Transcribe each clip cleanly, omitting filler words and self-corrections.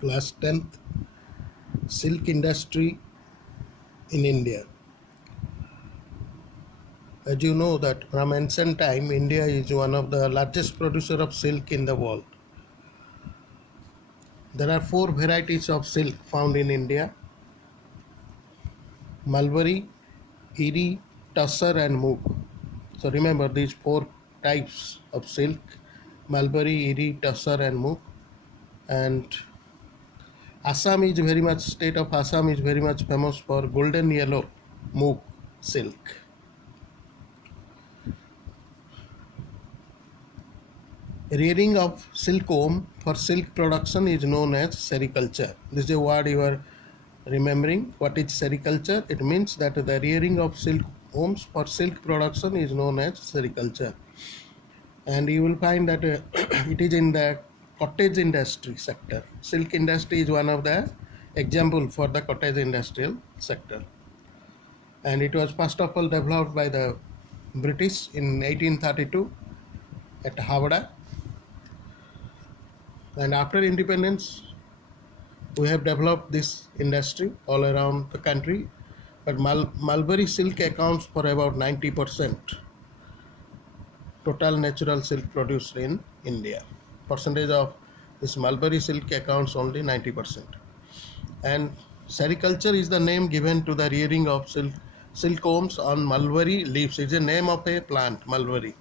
Class 10th, Silk Industry in India. As you know that from ancient time, India is one of the largest producer of silk in the world. There are four varieties of silk found in India: Mulberry, Eri, Tussar and Moog. So remember these four types of silk: Mulberry, Eri, Tussar and Moog. And state of Assam is very much famous for golden yellow Moog silk. Rearing of silkworm for silk production is known as sericulture. This is a word you are remembering. What is sericulture? It means that the rearing of silkworms for silk production is known as sericulture. And you will find that it is in the cottage industry sector. Silk industry is one of the example for the cottage industrial sector. And it was first of all developed by the British in 1832 at Havada. And after independence, we have developed this industry all around the country. But mulberry silk accounts for about 90% total natural silk produced in India. Percentage of this mulberry silk accounts only 90%. And sericulture is the name given to the rearing of silkworms on mulberry leaves. It's a name of a plant, mulberry.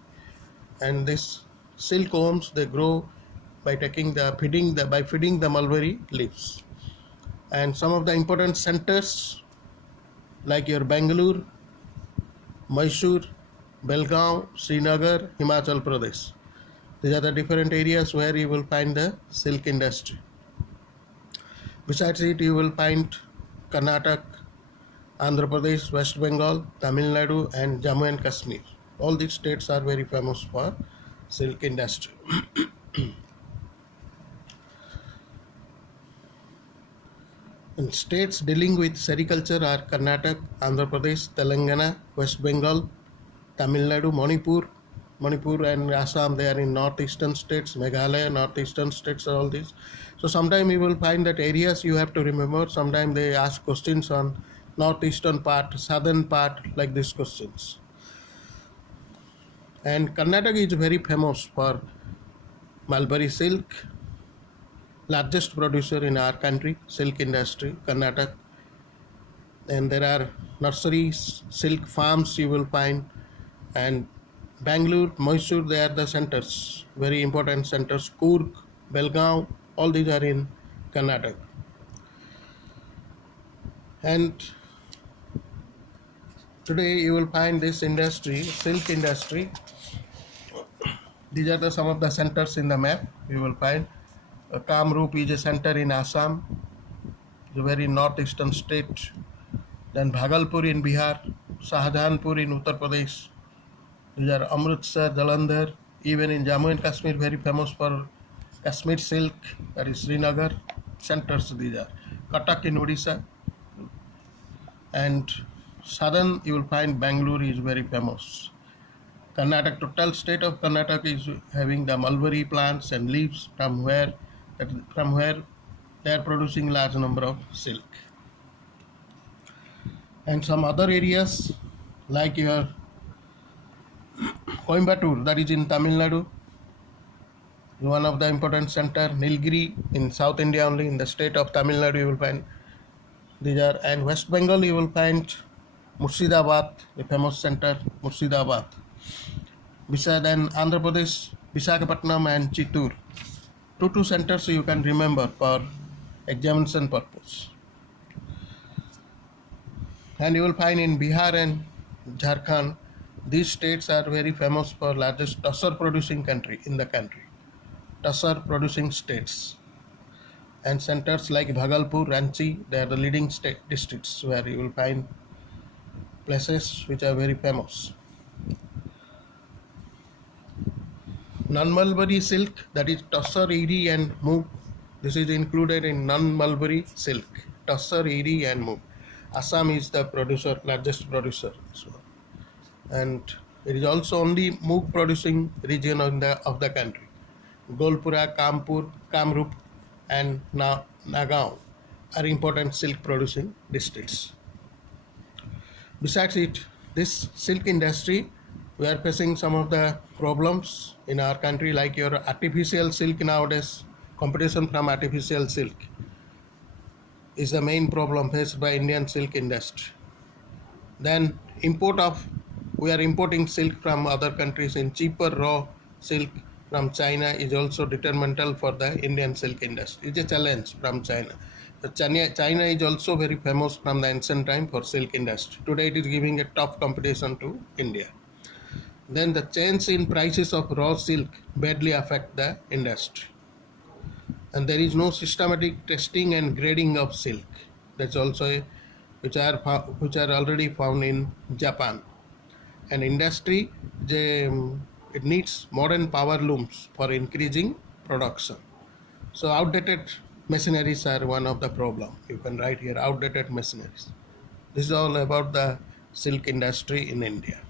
And this silkworms, they grow by feeding the mulberry leaves. And some of the important centers like your Bangalore, Mysore, Belgaum, Srinagar, Himachal Pradesh. These are the different areas where you will find the silk industry. Besides it, you will find Karnataka, Andhra Pradesh, West Bengal, Tamil Nadu and Jammu and Kashmir. All these states are very famous for silk industry. And states dealing with sericulture are Karnataka, Andhra Pradesh, Telangana, West Bengal, Tamil Nadu, Manipur and Assam. They are in northeastern states, Meghalaya, northeastern states, all these. So sometimes you will find that areas you have to remember. Sometimes they ask questions on northeastern part, southern part, like these questions. And Karnataka is very famous for mulberry silk, largest producer in our country, silk industry, Karnataka. And there are nurseries, silk farms you will find. And Bangalore, Mysore, they are the centers, very important centers. Coorg, Belgaum, all these are in Karnataka. And today you will find this industry, silk industry. These are some of the centers in the map. You will find Kamrup is a center in Assam, the very northeastern state. Then Bhagalpur in Bihar, Shahjahanpur in Uttar Pradesh. These are Amritsar, Jalandhar, even in Jammu and Kashmir, very famous for Kashmir silk, that is Srinagar. Centers these are. Cuttack in Odisha. And southern, you will find Bangalore is very famous. Karnataka, total state of Karnataka is having the mulberry plants and leaves from where they are producing large number of silk. And some other areas like your Coimbatore, that is in Tamil Nadu, one of the important center. Nilgiri in South India, only in the state of Tamil Nadu you will find these are. And West Bengal you will find Murshidabad, a famous center, Murshidabad. Besides, then Andhra Pradesh, Visakhapatnam and Chittoor. Two centers you can remember for examination purpose. And you will find in Bihar and Jharkhand, these states are very famous for largest tussar producing country in the country. Tussar producing states. And centers like Bhagalpur, Ranchi, they are the leading state districts where you will find places which are very famous. Non-mulberry silk, that is Tussar, Eri and Moog. This is included in non-mulberry silk. Tussar, Eri and Moog. Assam is the largest producer. And it is also only Moog producing region of the country. Golpura, Kamrup, and Nagaon are important silk producing districts. Besides it, this silk industry, we are facing some of the problems in our country, like your artificial silk nowadays. Competition from artificial silk is the main problem faced by Indian silk industry. Then we are importing silk from other countries in cheaper raw silk from China is also detrimental for the Indian silk industry. It's a challenge from China. But China is also very famous from the ancient time for silk industry. Today it is giving a tough competition to India. Then the change in prices of raw silk badly affect the industry. And there is no systematic testing and grading of silk. That's also which are already found in Japan. An industry, it needs modern power looms for increasing production. So outdated machineries are one of the problem. You can write here outdated machineries. This is all about the silk industry in India.